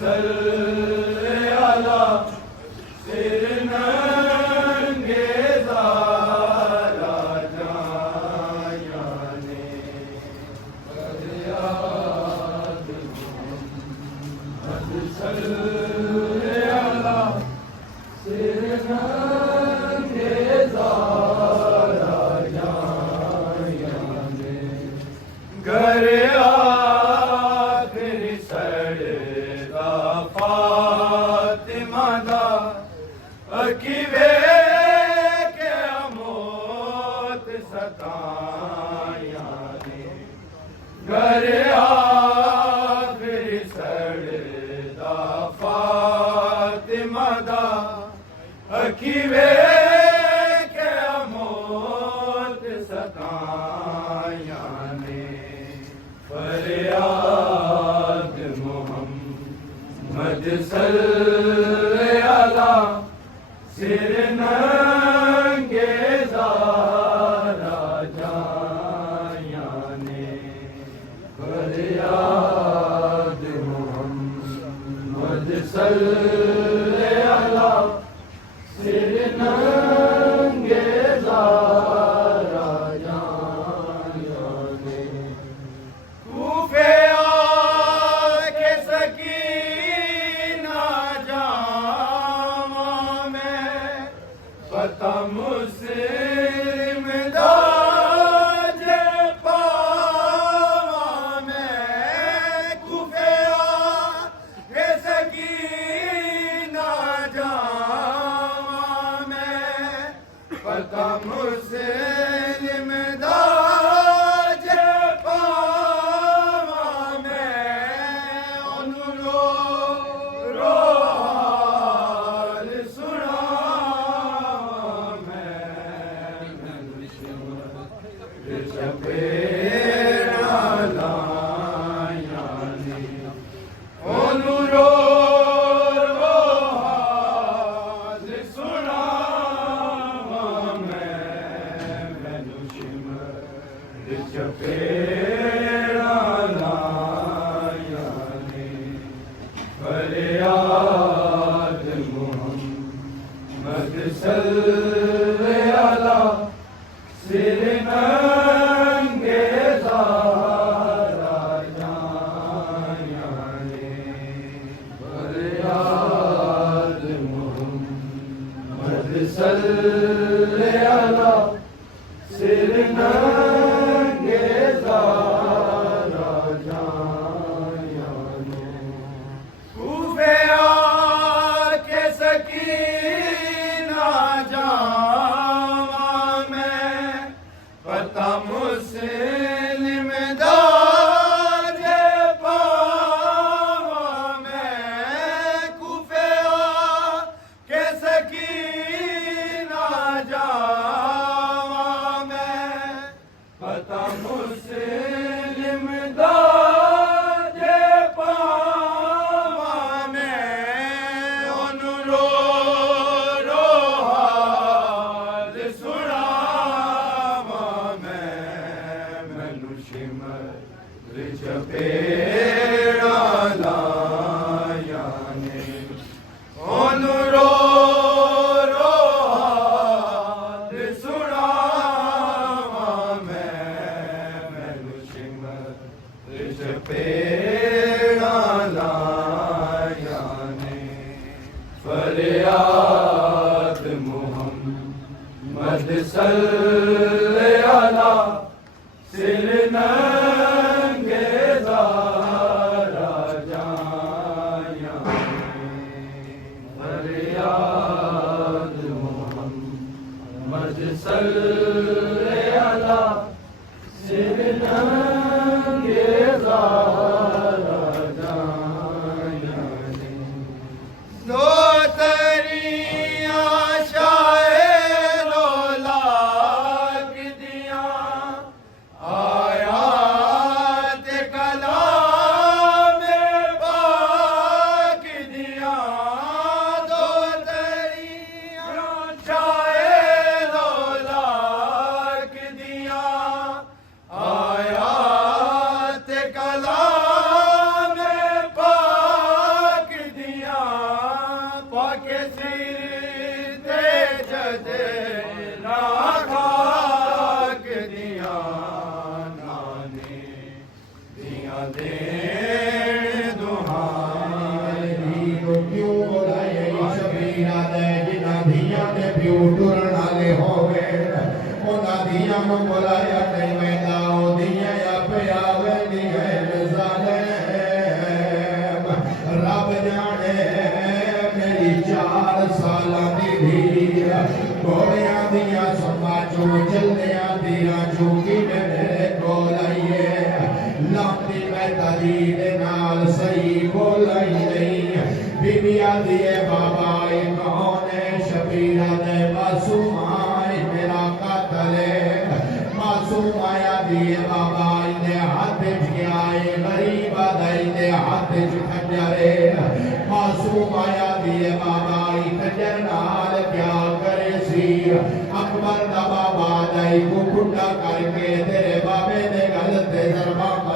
صلی علی سیدنا گھر آخری سڑدا فاطمہ دا اکیوے کے موت ستائیاں نے گھر آخری سڑدا فاطمہ دا اکیوے کے موت ستائیاں نے فریاد محمد صلی علی سر ننگے زارا جائیاں نے فریاد محمد صلی علی سر ننگے زارا جائیاں نے کوفے آکے سکینہ جاواں میں پتہ مسلم دا جے پاواں میں کوفے آکے سکینہ جاواں میں پتہ مسلم دا فریاد محمد صلی علی سر ننگے زارا جائیاں نے فریاد محمد صلی علی سر ننگے زارا جائیاں نے کوفے آکے سکینہ جاواں میں پتہ مسلم دا جے پاواں میں کوفے آکے سکینہ جاواں میں پتہ مسلم دا چپیڑا لایاں نے اون رو رو حال سناواں مینوں شمر چپیڑا لایاں نے فریاد محمد صلی علی سر ننگے زارا جائیاں فریاد محمد صلی علی سر ننگے زارا جائیاں دو تریاں شاعر و لاگ دیاں آیات کلام پاک دیاں دو تریاں شاعر و لاگ ਦੇਣ ਦੁਹਾਈ ਕਿਉਂ ਬੁਲਾਏ ਸ਼ਬੀਰਾਂ ਦੇ ਜਿਨ੍ਹਾਂ ਦੀਆਂ ਦੇ ਪਿਓ ਟੁਰਨ ਵਾਲੇ ਹੋਵੇ ਉਹਨਾਂ ਦੀਆਂ ਨੂੰ ਬੁਲਾਇਆ ਨਹੀਂ ਮੈਂਦਾ ਉਹਦੀਆਂ ਆਪੇ ਆਵੇਂਦੀ ਹੈ ਜ਼ਾਲਿਮ ਰੱਬ ਜਾਣੇ ਮੇਰੀ 4 ਸਾਲਾਂ ਦੀ ਧੀ ਘੋੜਿਆਂ ਦੀਆਂ ਸੰਭਾਂ ਚੋਂ ਚੱਲਿਆਂ ਦੀਆਂ ਚੁੱਕੀ ਮੇਰੇ ਕੋਲ ਆਈਏ ਲਾਂਦੀ ਮੈਂ ਤਰੀ ਦੇ ਨਾਲ ਸਹੀ ਬੋਲਾਈ ਨਹੀਂ ਬੀਬੀਆਂ ਦੀਏ ਬਾਬਾ ਇਹ ਕੌਣ ਹੈ ਸ਼ਬੀਰਾਂ ਦੇ ਮਾਸੂਮ ਆਏ ਮੇਰਾ ਕਾਤਲ ਹੈ ਮਾਸੂਮ ਆਇਆ ਦੀਏ ਬਾਬਾ ਇਹਦੇ ਹੱਥ 'ਚ ਗਿਆ ਏ ਗਰੀਬ ਆਦਾਈ ਦੇ ਹੱਥ 'ਚ ਖੰਜਰੇ ਮਾਸੂਮ ਆਇਆ ਦੀਏ ਬਾਬਾ ਇਹ ਖੰਜਰ ਨਾਲ ਕਿਆ ਕਰੇ ਸੀ ਅਕਬਰ ਦਾ ਬਾਬਾ ਦਾਈ ਕੋ ਖੁੱਡਾ ਕਰਕੇ ਤੇਰੇ ਬਾਬੇ ਦੇ ਗਲ ਤੇ ਜ਼ਰਬਾ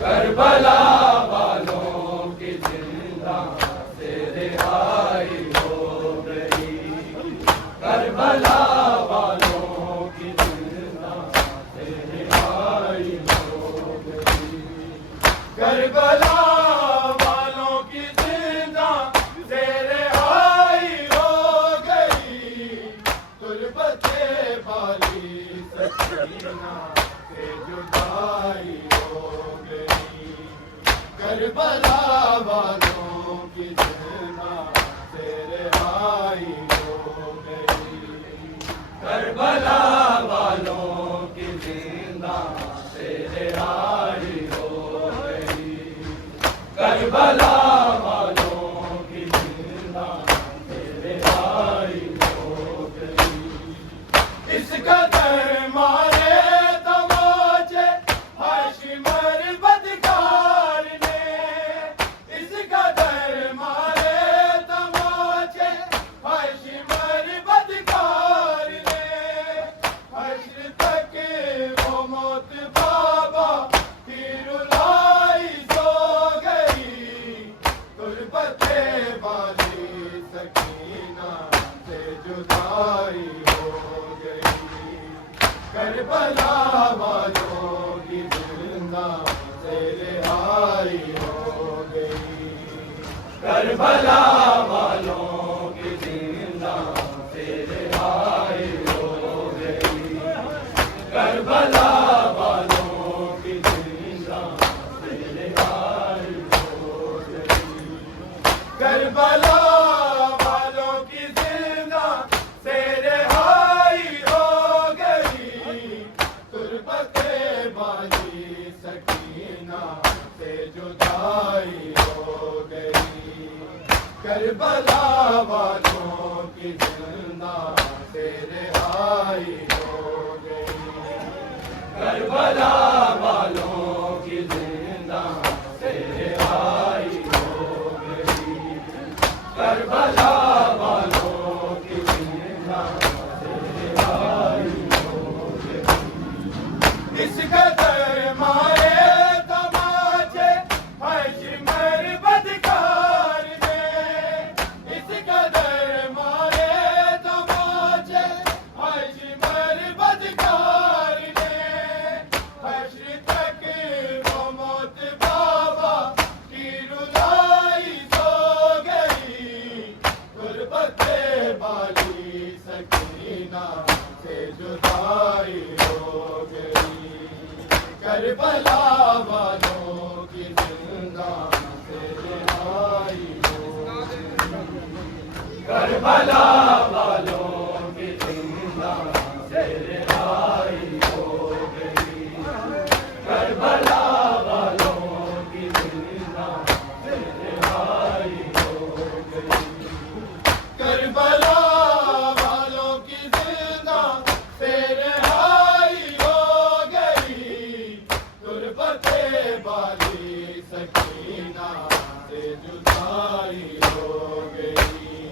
کربلا والوں کی زندہ سے رہائی ہو گئی۔ کربلا والوں کی زندہ سے رہائی ہو گئی۔ کربلا والوں کی زندہ سے رہائی ہو گئی۔ تربت والی سکینہ سے جدائی ہو گئی۔ کربلا والوں کی زندہ سے رہائی ہو گئی۔ کربلا والوں کی زندہ سے رہائی ہو گئی۔ کربلا والوں کی زندہ سے رہائی ہو گئی۔ اس قدر مارے تماچے ہاشمر بدکار نے۔ اس قدر مارے تماچے ہاشمر بدکار نے۔ حشر تک وہ موت بابا کی رلائی سو گئی۔ تربت والی سکینہ سے جدائی ہو گئی۔ کربلا والوں کی زندہ سے رہائی ہو گئی۔ کربلا والوں کی زندہ سے رہائی ہو گئی۔ کربلا والوں کی زندہ سے رہائی ہو گئی۔ کربلا والوں کی زندہ سے رہائی ہو گئی۔ تربت والی سکینہ سے جدائی ہو گئی۔ کربلا والوں کی زندہ سے رہائی ہو گئی۔ کربلا والوں کی زندہ سے رہائی ہو گئی۔ کربلا والوں کی زندہ سے رہائی ہو گئی۔ اس قدر مارے تماچے ہاشمر بدکار نے۔ اس قدر مارے تماچے ہاشمر بدکار نے۔ حشر تک وہ موت بابا کی رلائی سو گئی۔ تربت والی سکینہ سے جدائی ہو گئی۔ کربلا والوں کی زندہ سے رہائی ہو گئی۔ کربلا والوں کی زندہ سے رہائی ہو گئی۔ کربلا والوں کی زندہ سے رہائی ہو گئی۔ کربلا والوں کی زندہ سے رہائی ہو گئی۔ تربت والی سکینہ سے جدائی ہو گئی۔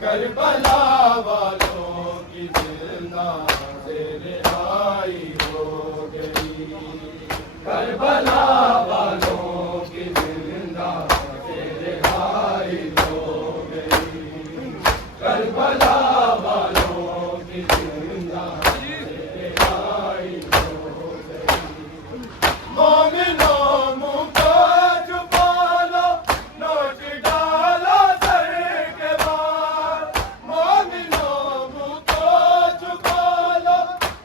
کربلا والوں کی زندہ سے رہائی ہو گئی۔ کربلا والوں کی زندہ سے رہائی ہو گئی۔ کربلا والوں کی زندہ سے رہائی ہو گئی۔ مومنوں منہ کو چھپا لو، نوچ ڈالو سر کے بال۔ مومنوں منہ کو چھپا لو،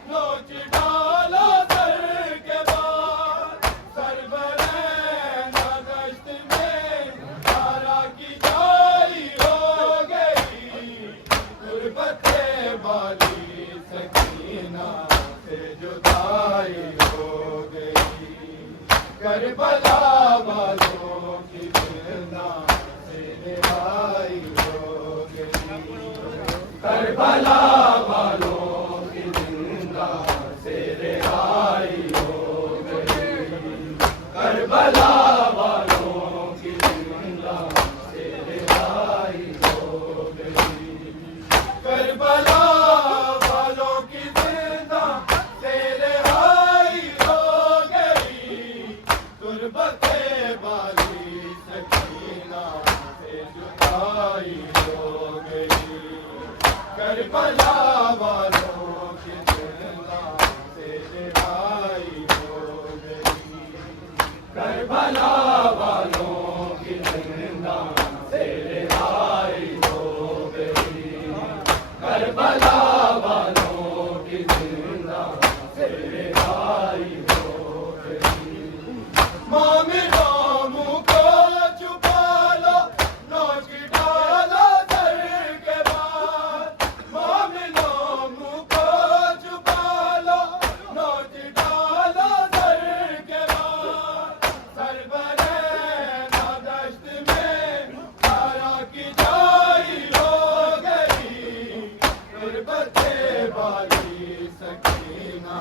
نوچ ڈالو سر کے بال۔ سربرین دشت میں تارا کی جائی ہو گئی۔ تربت والی سکینہ سے جدائی ہو گئی۔ کربلا والوں کی زندہ سے رہائی ہو گئی۔ کربلا والوں کی زندہ سے رہائی ہو گئی۔ کربلا والوں کی زندہ سے رہائی کربلا والوں کی زندہ سے رہائی ہو گئی کربلا والوں کی زندہ سے رہائی ہو گئی کربلا والوں کی زندہ سے رہائی ہو گئی مومنوں منہ کو چھپا لو نوچ ڈالو سر کے بعد مومنوں منہ کو چھپا لو نوچ ڈالو سر کے بعد سر برہنہ دشت میں تارا کی جائی ہو گئی غربت والی سکینہ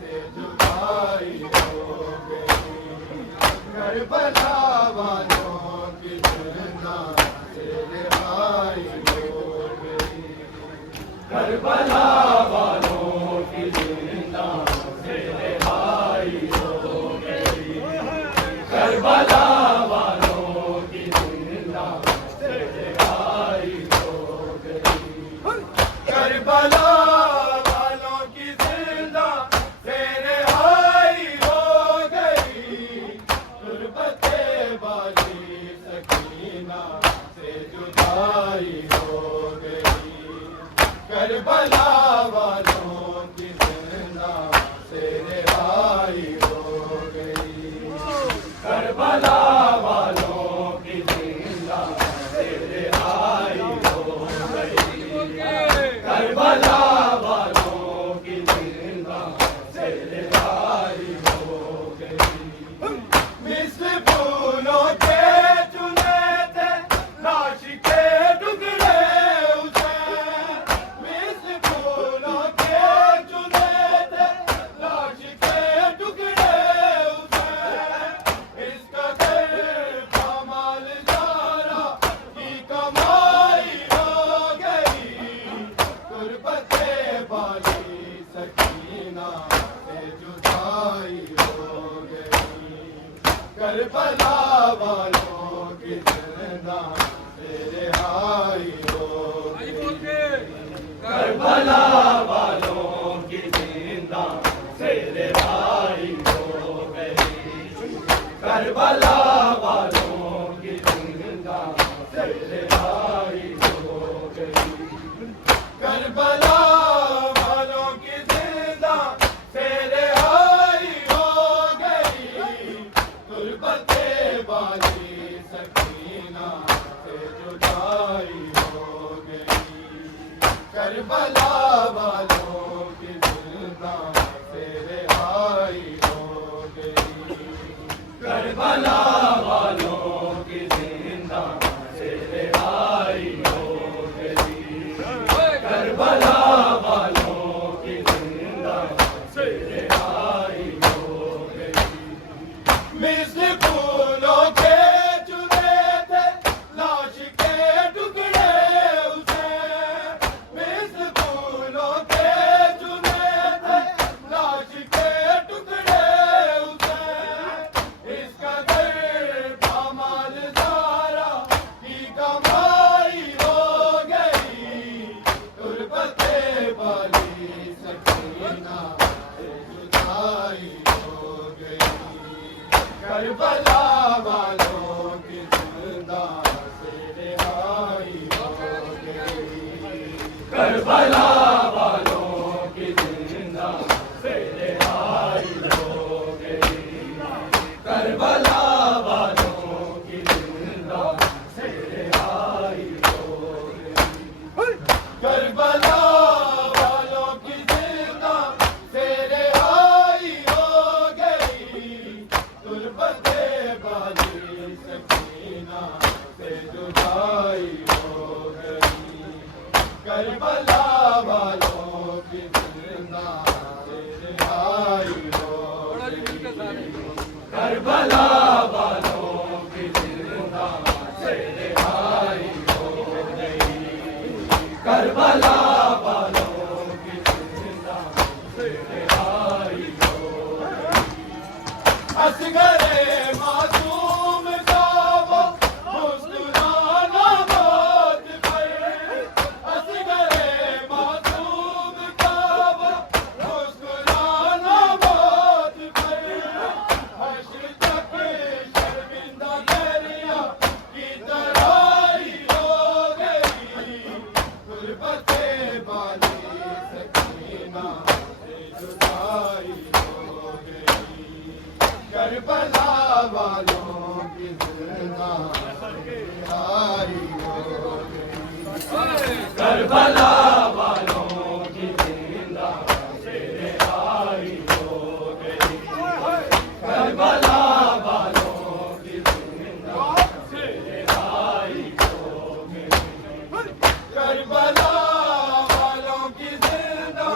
سے جدائی ہو گئی کربلا والوں کی زندہ سے رہائی ہو گئی کربلا والوں کی زندہ سے رہائی ہو گئی کربلا والوں کی زندہ سے رہائی ہو گئی کربلا والوں کی زندہ سے رہائی ہو گئی غربت والی سکینہ سے جدائی ہو گئی کربلا والوں کی زندہ سے رہائی ہو گئی کربلا والوں کی زندہ سے رہائی ہو گئی کربلا والوں کی زندہ سے رہائی ہو گئی مثل پھولوں کے چنے تھے لاش کے ٹکڑے اسے مثل پھولوں کے چنے تھے لاش کے ٹکڑے اسے اس کا گھر کمال جارا کی کمائی ہو گئی غربت والی سکینہ سے جدائی ہو گئی کربلا والوں کی زندہ سے رہائی ہو گئی کربلا والوں کی زندہ سے رہائی ہو گئی کربلا والوں کی زندہ سے رہائی ہو گئی کربلا والوں کی زندہ سے رہائی ہو گئی غربت والی سکینہ سے جدائی ہو گئی کربلا والوں کی زندہ سے رہائی ہو گئی کربلا والوں کی زندہ سے رہائی ہو گئی کربلا والوں کی زندہ سے رہائی ہو گئی مثل پھولوں کے چنے تھے لاش کے ٹکڑے اسے مثل پھولوں کے چنے تھے لاش کے ٹکڑے اسے اس کا گھر کمال زارا کی کمائی ہو گئی غربت والی سکینہ سے جدائی ہو گئی کربلا والوں کی زندہ سے رہائی ہو گئی کربلا والوں کی زندہ سے رہائی ہو گئی کربلا والوں کی زندہ سے رہائی ہو گئی کربلا والوں کی زندہ سے رہائی ہو گئی غربت والی سکینہ سے جدائی ہو گئی کربلا والوں کی زندہ سے رہائی ہو گئی کربلا والوں کی زندہ سے رہائی ہو گئی کربلا والوں کی زندہ سے رہائی ہو گئی اصغر معصوم کا وہ مسکرانا موت پر اصغر کربلا والوں کی زندہ سے رہائی ہو گئی کربلا والوں کی زندہ سے رہائی ہو گئی کربلا والوں کی زندہ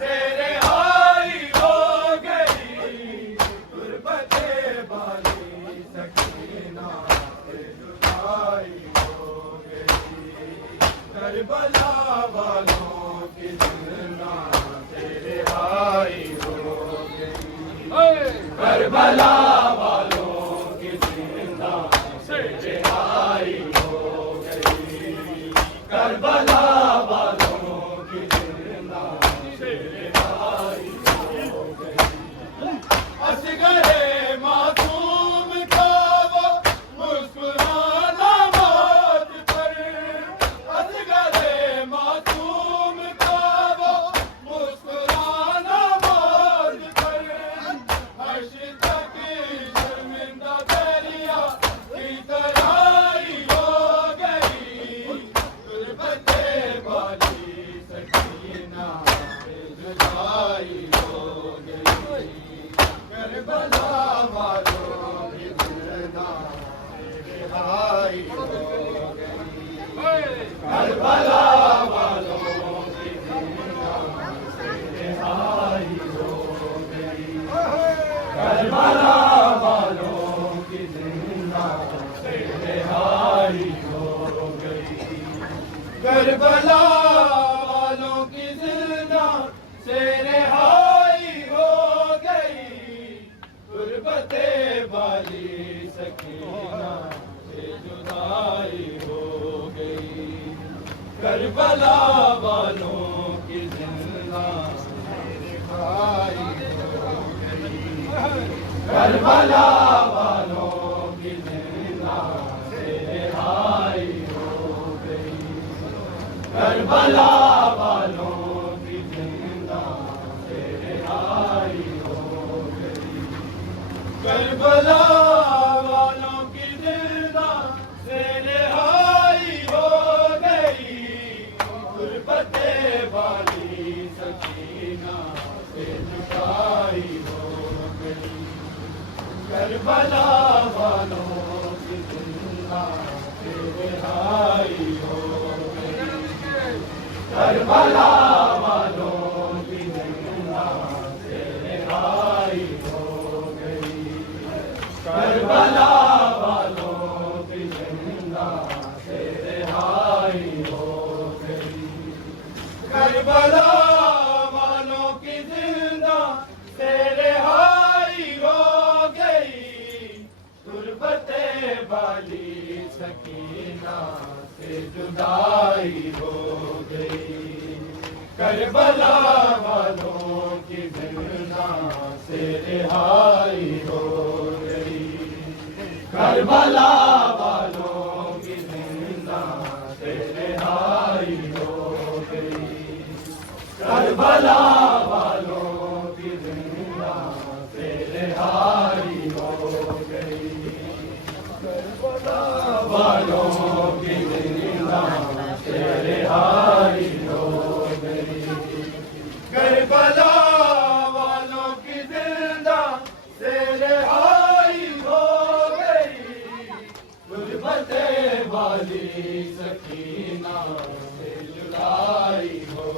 سے رہائی ہو گئی غربت والی سکینہ سے جدائی ہو گئی کربلا والوں کی زندہ سے رہائی ہو گئی کربلا والوں کی زندہ سے رہائی ہو گئی کربلا والوں کی زندہ سے رہائی ہو گئی اصغر معصوم کا وہ مسکرانا موت پر اصغر معصوم کا وہ مسکرانا موت پر حشر تک شرمندہ دریا کی ترائی ہو گئی غربت والی سکینہ سے جدائی ہو گئی کربلا والوں کی زندہ سے رہائی ہو گئی کربلا والوں کی زندہ سے رہائی ہو گئی کربلا والوں کی زندہ سے رہائی ہو گئی کربلا والوں کی زندہ سے رہائی ہو گئی غربت والی سکینہ سے جدائی ہو گئی کربلا والوں کی زندہ سے رہائی ہو گئی کربلا والوں کی زندہ سے رہائی ہو گئی کربلا والوں کی زندہ سے رہائی ہو گئی کربلا والوں کی زندہ سے رہائی ہو گئی غربت والی سکینہ سے جدائی ہو گئی کربلا والوں کی زندہ سے رہائی ہو گئی کربلا والوں کی زندہ سے رہائی ہو گئی کربلا والوں کی زندہ سے رہائی ہو گئی کربلا والوں کی زندہ سے رہائی ہو گئی غربت والی سکینہ سے جدائی ہو گئی کربلا والوں کی زندہ سے رہائی ہو گئی کربلا والوں کی زندہ سے رہائی ہو گئی کربلا والوں کی زندہ سے رہائی ہو گئی کربلا والوں کی زندہ سے رہائی ہو گئی کربلا والوں کی زندہ سے رہائی ہو گئی غربت والی سکینہ سے جدائی ہو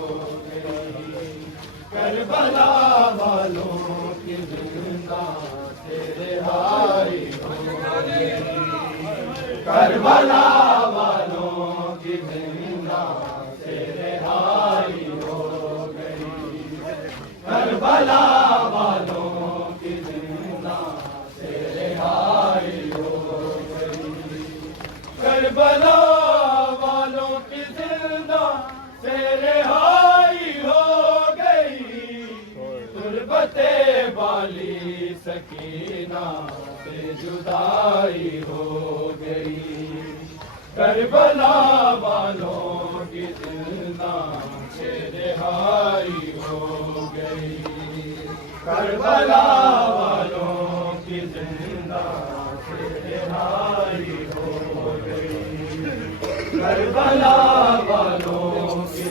گئی کربلا والوں کی زندہ سے رہائی ہو گئی کربلا والوں کی زندہ سے رہائی ہو گئی کربلا والوں کی زندہ سے رہائی ہو گئی کربلا والوں کی زندہ سے رہائی ہو گئی غربت والی سکینہ سے جدائی ہو گئی کربلا والوں کی زندہ سے رہائی ہو گئی کربلا والوں کی زندہ سے رہائی ہو گئی کربلا والوں کی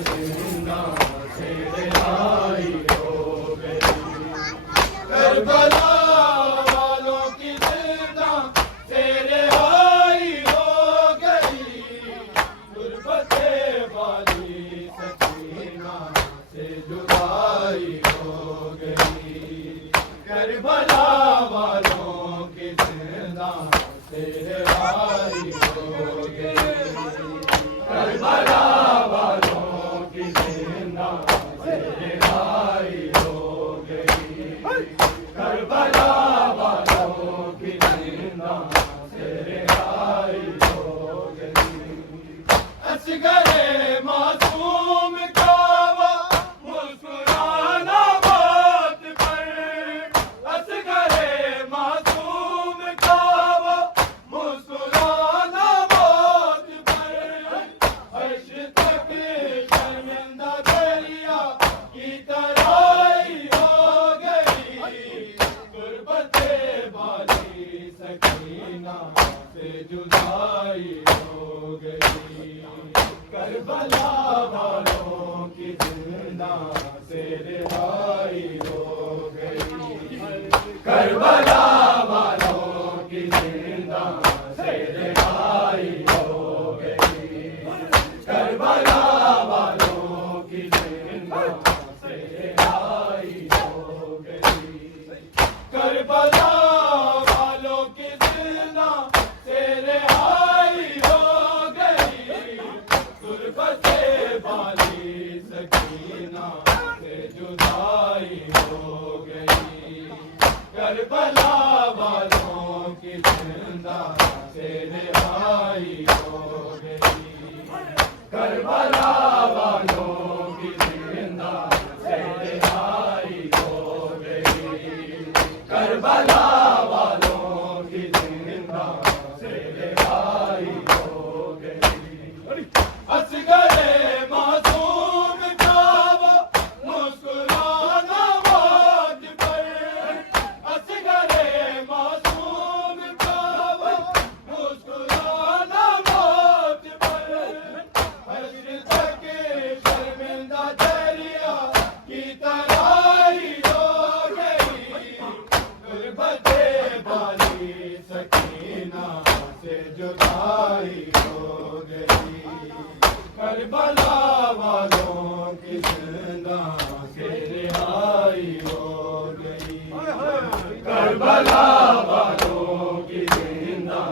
اصغر معصوم کا وہ مسکرانا موت پر، اصغر معصوم کا وہ مسکرانا موت پر، عرش تک شرمندہ دریا کی ترائی ہو گئی، غربت والی سکینہ سے جدائی ہو گئی، کربلا والوں کی زندہ سے رہائی ہو گئی، کربلا والوں کی زندہ سے رہائی ہو گئی، کربلا والوں کی زندہ سے رہائی ہو گئی، کربلا والوں کی زندہ سے رہائی ہو گئی، غربت والی سکینہ سے جدائی ہو گئی، کربلا والوں کی زندہ سے رہائی ہو گئی، کربلا والوں کی زندہ سے رہائی ہو گئی، کربلا والوں کی زندہ سے رہائی ہو گئی، اصغر معصوم کا وہ مسکرانا موت پر، اصغر معصوم کا وہ مسکرانا موت پر، عرش تک شرمندہ دریا کی ترائی ہو گئی، غربت والی سکینہ سے جدائی ہو گئی، کربلا والوں کی زندہ سے رہائی ہو گئی، کربلا والوں کی زندہ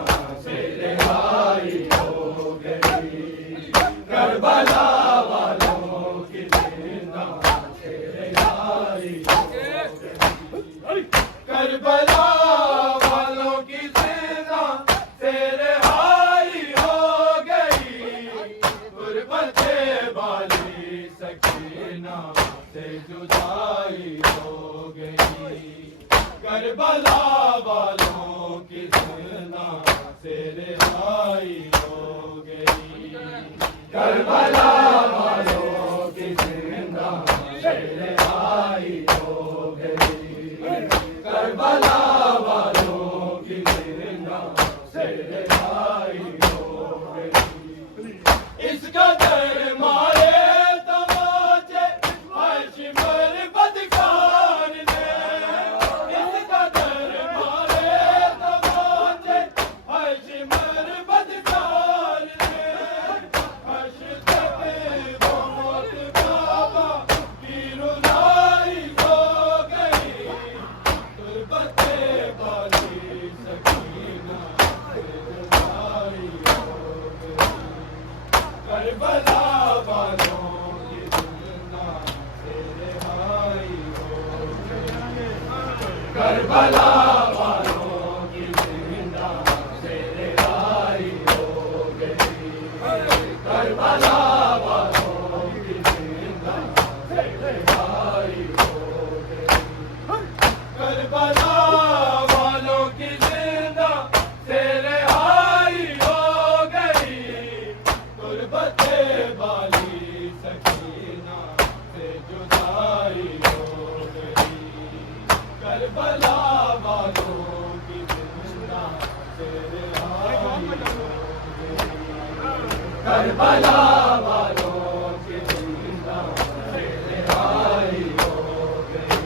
سے رہائی ہو گئی، کربلا والوں کی زندہ سے رہائی ہو گئی، کربلا والوں کی زندہ سے رہائی ہو گئی، غربت والی سکینہ سے جدائی ہو گئی، کربلا والوں کی زندہ سے رہائی ہو گئی، کربلا والوں کی زندہ سے رہائی ہو گئی، کربلا والوں کی زندہ سے رہائی ہو گئی، اس قدر مارے تماچے عرش پر بدکار نے، اس قدر مارے تماچے عرش پر بدکار نے، عرش تک وہ موت بابا کی رنائی ہو گئی، غربت والی سکینہ سے جدائی ہو گئی، کربلا والوں کی زندہ سے رہائی ہو گئی، کربلا والوں کی زندہ سے رہائی ہو گئی، کربلا والوں کی زندہ سے رہائی ہو گئی، کربلا والوں کی زندہ سے رہائی ہو گئی، غربت والی سکینہ سے جدائی ہو گئی، کربلا والوں کی زندہ سے رہائی ہو گئی، کربلا والوں کی زندہ سے رہائی ہو گئی،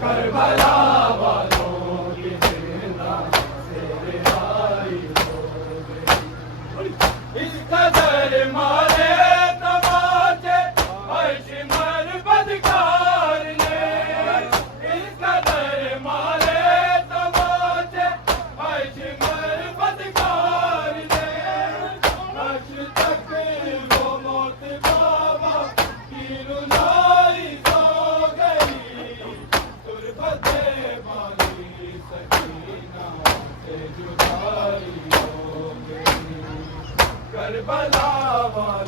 کربلا والوں کی زندہ سے رہائی ہو گئی، اس قدر مارے تماچے عرش پر بدکار نے، اس قدر مارے تماچے عرش پر بدکار نے، عرش تک وہ موت بابا کی رنائی ہو گئی، غربت والی سکینہ سے جدائی ہو گئی، کربلا Lord.